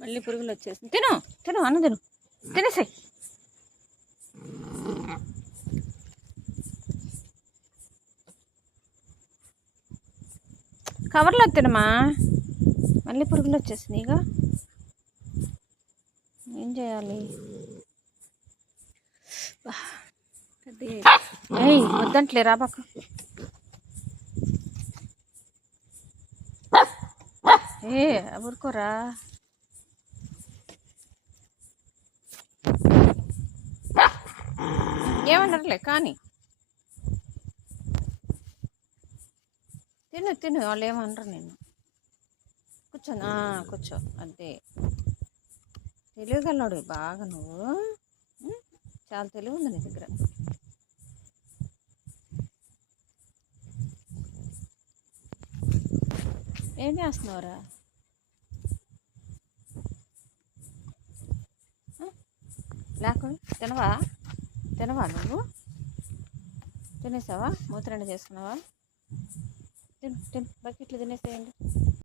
మళ్ళీ పురుగులు వచ్చేసి తిను తిను అన్న తిను తినేసాయి. కవర్లో తినమా, మళ్ళీ పురుగులు వచ్చేసింది. ఇక ఏం చేయాలి? ఏయ్ వద్దంట్లే రాబాక. ఏ ఊరుకోరా. ఏమన్నారులే కానీ తిను తిను, వాళ్ళు ఏమనరు. నేను కూర్చోను, కూర్చో. అదే తెలియగలడు బాగా నువ్వు. చాలా తెలివి ఉంది నీ దగ్గర. ఏం చేస్తున్నావురా? లేకుండా తినవా తినవా నువ్వు? తినేసావా? మూత్రండి చేసుకున్నావా? తిను తిను, బకెట్లు తినేసేయండి.